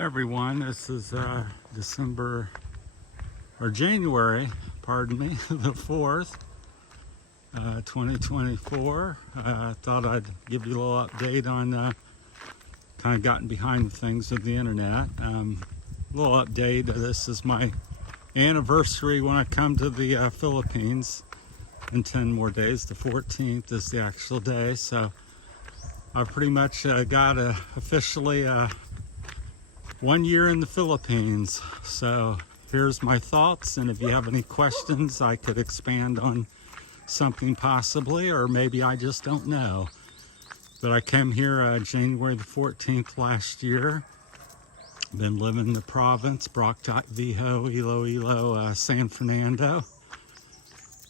Everyone, this is January, pardon me, the 4th, 2024. I thought I'd give you a little update on kind of gotten behind the things with the internet. Little update, this is my anniversary when I come to the Philippines in 10 more days. The 14th is the actual day, so I pretty much got officially 1 year in the Philippines. So here's my thoughts, and if you have any questions, I could expand on something possibly, or maybe I just don't know. But I came here January the 14th last year. Been living in the province, Barotac, Viejo, Iloilo, San Fernando,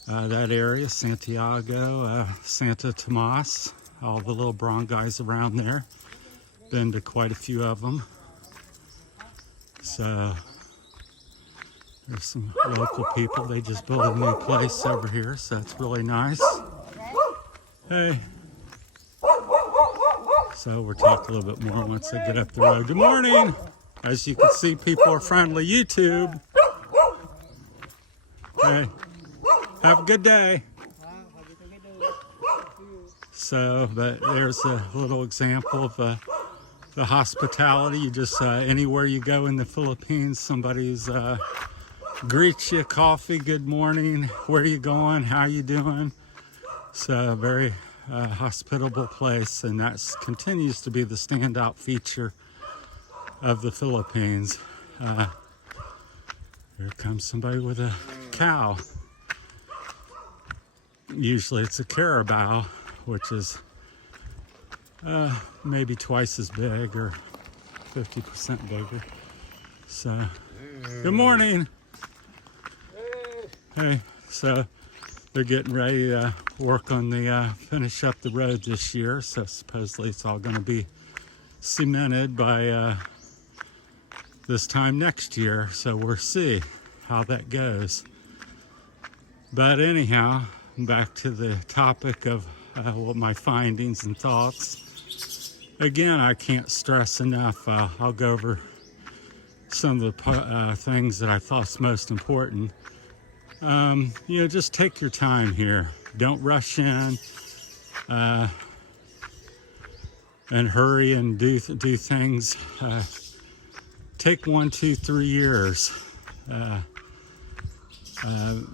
that area, Santiago, Santo, Tomas, all the little brown guys around there. Been to quite a few of them. So there's some local people. They just built a new place over here, so that's really nice. Hey. So we'll talk a little bit more once I get up the road. Good morning. As you can see, people are friendly. YouTube. Hey. Have a good day. So, but there's a little example of the hospitality. You just anywhere you go in the Philippines, somebody's greets you, coffee, good morning, where are you going, how you doing. So very hospitable place, and that continues to be the standout feature of the Philippines. Here comes somebody with a cow. Usually it's a carabao, which is maybe twice as big or 50% bigger. So, good morning. Hey, so they're getting ready to work on the finish up the road this year. So supposedly it's all going to be cemented by this time next year. So we'll see how that goes. But anyhow, back to the topic of what my findings and thoughts. Again, I can't stress enough. I'll go over some of the things that I thought's most important. Just take your time here. Don't rush in and hurry and do things. Take 1, 2, 3 years.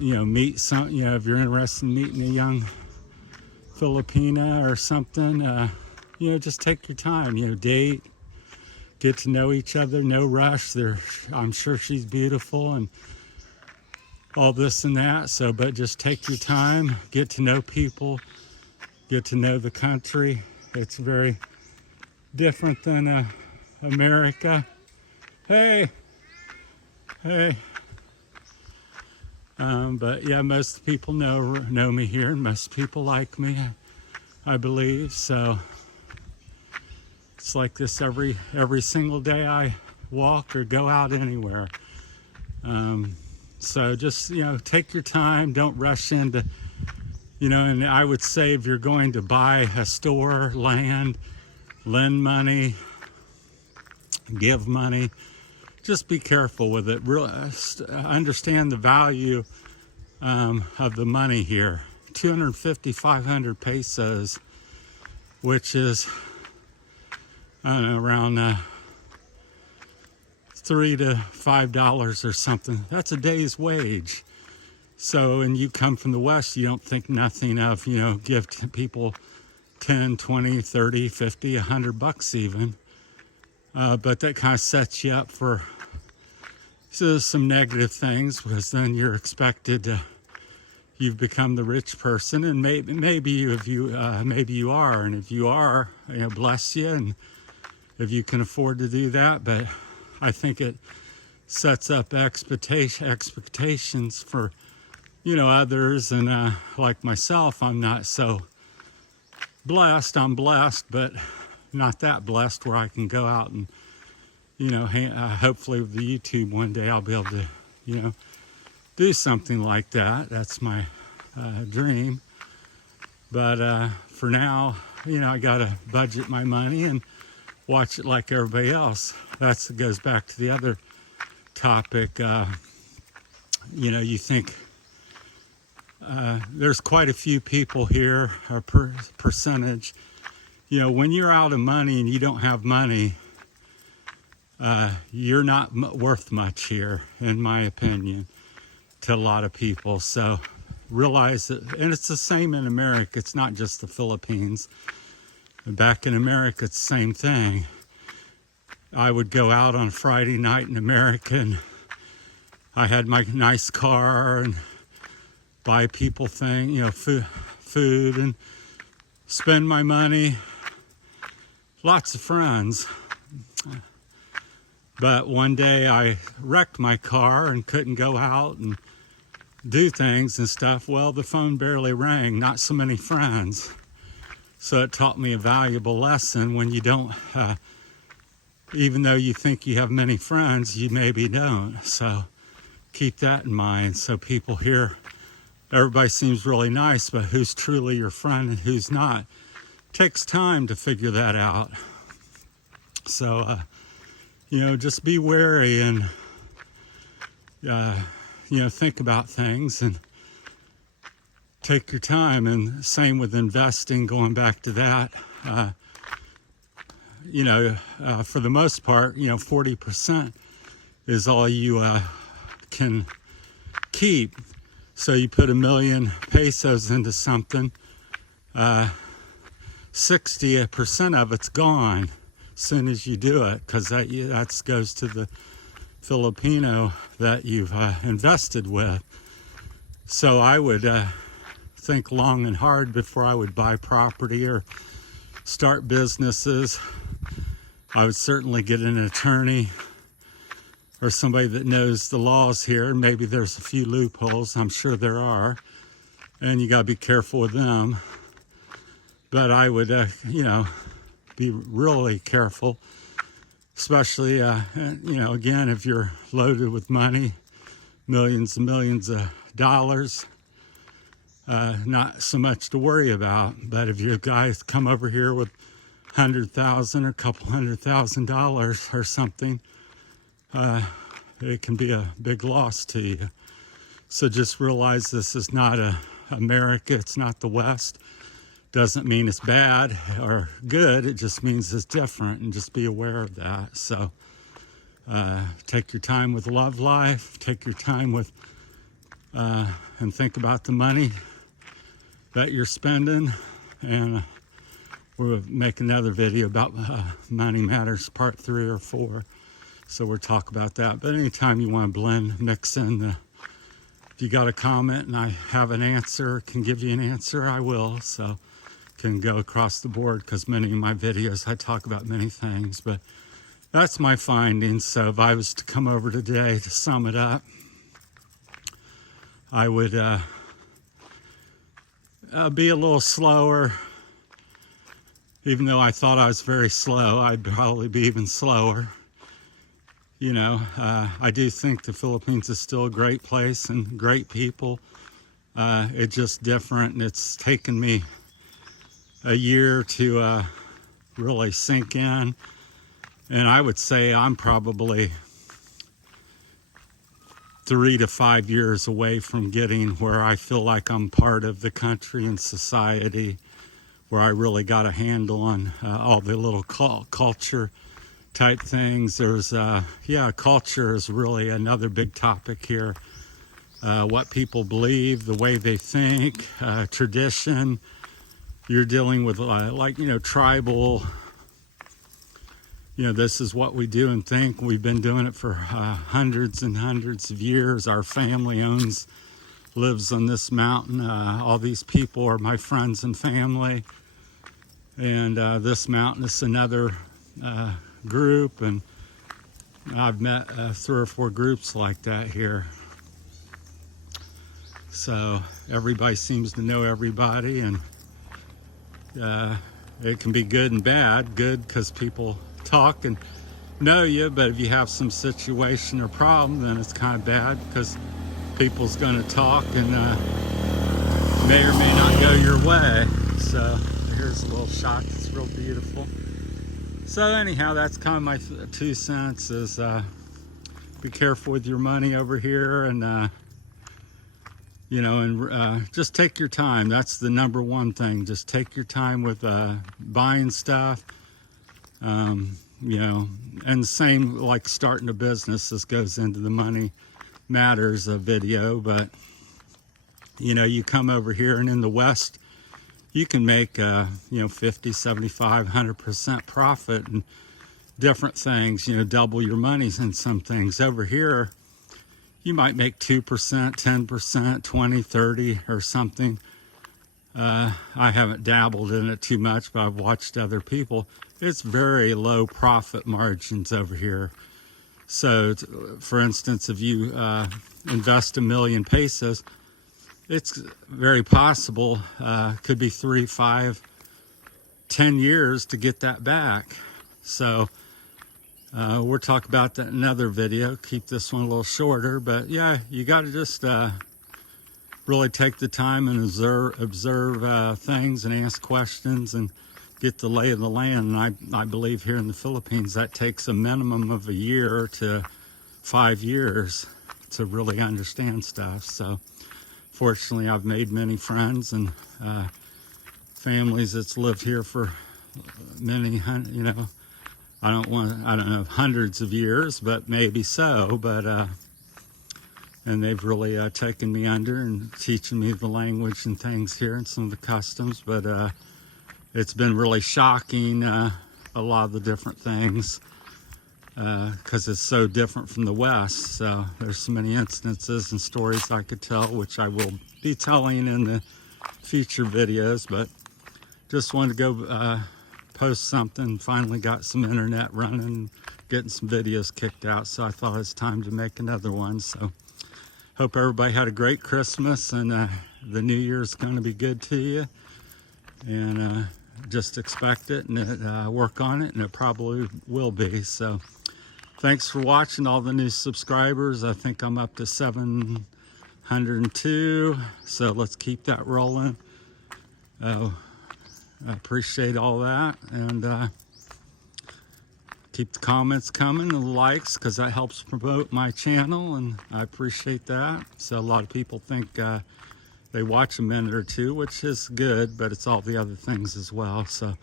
Meet some. If you're interested in meeting a young Filipina or something, just take your time. Date, get to know each other. No rush. I'm sure she's beautiful and all this and that. So, but just take your time. Get to know people. Get to know the country. It's very different than America. Hey. But yeah, most people know me here, and most people like me, I believe. So it's like this every single day I walk or go out anywhere. So just take your time. Don't rush into and I would say if you're going to buy a store, land, lend money, give money, just be careful with it. Understand the value of the money here. 250, 500 pesos, which is, I don't know, around $3 to $5 or something. That's a day's wage. So, and you come from the West, you don't think nothing of, give to people 10, 20, 30, 50, $100 even. But that kind of sets you up for some negative things, because then you're expected to, you've become the rich person, and maybe you are, and if you are, bless you, and if you can afford to do that. But I think it sets up expectations for others, and like myself, I'm not so blessed. I'm blessed, but not that blessed where I can go out and hopefully with the YouTube one day I'll be able to do something like that. That's my dream. But for now, I gotta budget my money and watch it like everybody else. That goes back to the other topic. You know, you think there's quite a few people here, a percentage. You know, when you're out of money and you don't have money, you're not worth much here, in my opinion, to a lot of people. So realize that, and it's the same in America. It's not just the Philippines. Back in America, it's the same thing. I would go out on a Friday night in America, and I had my nice car and buy people things, you know, food and spend my money. Lots of friends. But one day I wrecked my car and couldn't go out and do things and stuff. Well, the phone barely rang, not so many friends. So it taught me a valuable lesson. When you don't, even though you think you have many friends, you maybe don't. So keep that in mind. So people here, everybody seems really nice, but who's truly your friend and who's not? It takes time to figure that out. So, you know, just be wary and, you know, think about things and take your time. And same with investing, going back to that. You know, for the most part, you know, 40% is all you can keep. So you put 1,000,000 pesos into something, 60% of it's gone as soon as you do it, because that goes to the Filipino that you've invested with. So I would think long and hard before I would buy property or start businesses. I would certainly get an attorney or somebody that knows the laws here. Maybe there's a few loopholes. I'm sure there are. And you got to be careful with them. But I would, you know, be really careful. Especially, you know, again, if you're loaded with money, millions and millions of dollars, not so much to worry about. But if you guys come over here with $100,000 or a couple $100,000 or something, it can be a big loss to you. So just realize this is not America. It's not the West. Doesn't mean it's bad or good. It just means it's different, and just be aware of that. So take your time with love life. Take your time with and think about the money that you're spending. And we'll make another video about Money Matters Part 3 or 4. So we'll talk about that. But anytime you want to blend, mix in, if you got a comment and I have an answer, can give you an answer, I will. So can go across the board, because many of my videos I talk about many things. But that's my findings. So if I was to come over today to sum it up, I would be a little slower. Even though I thought I was very slow, I'd probably be even slower. You know, I do think the Philippines is still a great place and great people. It's just different, and it's taken me a year to really sink in. And I would say I'm probably 3 to 5 years away from getting where I feel like I'm part of the country and society, where I really got a handle on all the little culture type things. There's, culture is really another big topic here. What people believe, the way they think, tradition. You're dealing with like, you know, tribal, you know, this is what we do and think. We've been doing it for hundreds and hundreds of years. Our family lives on this mountain. All these people are my friends and family. And this mountain is another group, and I've met 3 or 4 groups like that here. So everybody seems to know everybody, and it can be good and bad. Good because people talk and know you, but if you have some situation or problem, then it's kind of bad because people's going to talk and may or may not go your way. So here's a little shot that's real beautiful. So anyhow, that's kind of my 2 cents is be careful with your money over here, and you know, and just take your time. That's the number one thing. Just take your time with buying stuff. You know, and the same like starting a business. This goes into the money matters video, but you know, you come over here and in the West, you can make you know, 50, 75, 100% profit and different things, you know, double your money in some things. Over here, you might make 2%, 10%, 20, 30 or something. I haven't dabbled in it too much, but I've watched other people. It's very low profit margins over here. So, for instance, if you invest 1 million pesos, it's very possible, could be 3, 5, 10 years to get that back. So, we'll talk about that in another video. Keep this one a little shorter, but yeah, you got to just really take the time and observe things and ask questions and get the lay of the land. And I believe here in the Philippines that takes a minimum of 1 year to 5 years to really understand stuff. So fortunately, I've made many friends and families that's lived here for many, you know, I don't know, hundreds of years, but maybe so. But and they've really taken me under and teaching me the language and things here and some of the customs. But it's been really shocking, a lot of the different things, because it's so different from the West. So there's so many instances and stories I could tell, which I will be telling in the future videos. But just wanted to go post something. Finally got some internet running, getting some videos kicked out. So I thought it's time to make another one. So hope everybody had a great Christmas, and the New Year's going to be good to you. And just expect it and work on it, and it probably will be. So thanks for watching, all the new subscribers. I think I'm up to 702. So let's keep that rolling. I appreciate all that, and keep the comments coming and the likes, because that helps promote my channel, and I appreciate that. So a lot of people think they watch a minute or two, which is good, but it's all the other things as well. So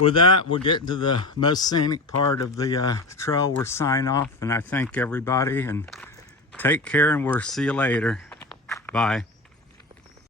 with that, we're getting to the most scenic part of the trail. We'll sign off, and I thank everybody, and take care, and we'll see you later. Bye.